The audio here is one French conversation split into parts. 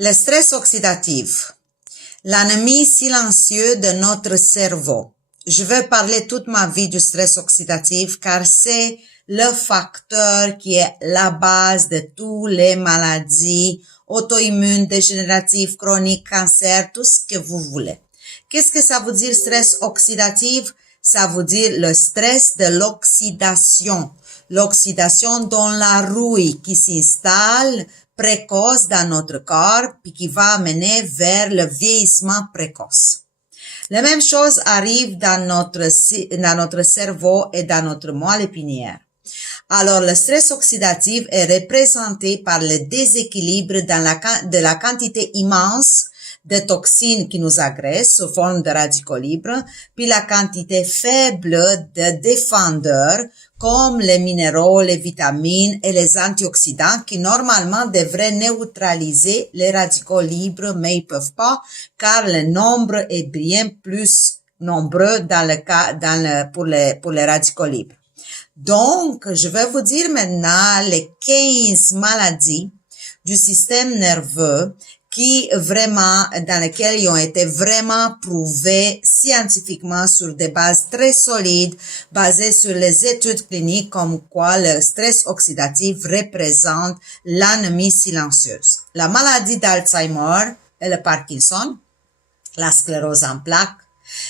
Le stress oxydatif, l'ennemi silencieux de notre cerveau. Je vais parler toute ma vie du stress oxydatif car c'est le facteur qui est la base de toutes les maladies auto-immunes, dégénératives, chroniques, cancer, tout ce que vous voulez. Qu'est-ce que ça veut dire stress oxydatif? Ça veut dire le stress de l'oxydation. L'oxydation dans la rouille qui s'installe précoce dans notre corps puis qui va amener vers le vieillissement précoce. La même chose arrive dans notre cerveau et dans notre moelle épinière. Alors, le stress oxydatif est représenté par le déséquilibre de la quantité immense de toxines qui nous agressent sous forme de radicaux libres, puis la quantité faible de défendeurs comme les minéraux, les vitamines et les antioxydants qui normalement devraient neutraliser les radicaux libres, mais ils peuvent pas car le nombre est bien plus nombreux pour les radicaux libres. Donc, je vais vous dire maintenant les 15 maladies du système nerveux dans lesquelles ils ont été vraiment prouvés scientifiquement sur des bases très solides, basées sur les études cliniques comme quoi le stress oxydatif représente l'ennemi silencieuse. La maladie d'Alzheimer et le Parkinson, la sclérose en plaques,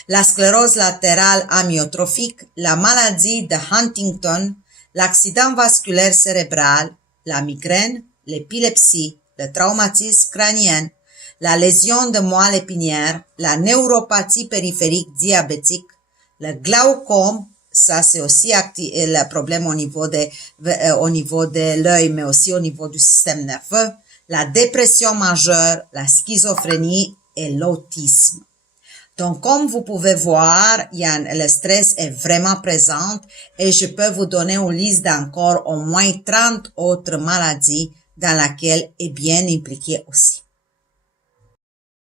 la sclérose latérale amyotrophique, la maladie de Huntington, l'accident vasculaire cérébral, la migraine, l'épilepsie, le traumatisme crânien, la lésion de moelle épinière, la neuropathie périphérique diabétique, le glaucome, ça c'est aussi le problème au niveau de l'œil, mais aussi au niveau du système nerveux, la dépression majeure, la schizophrénie et l'autisme. Donc, comme vous pouvez voir, le stress est vraiment présent et je peux vous donner une liste d'encore au moins 30 autres maladies dans laquelle est bien impliqué aussi.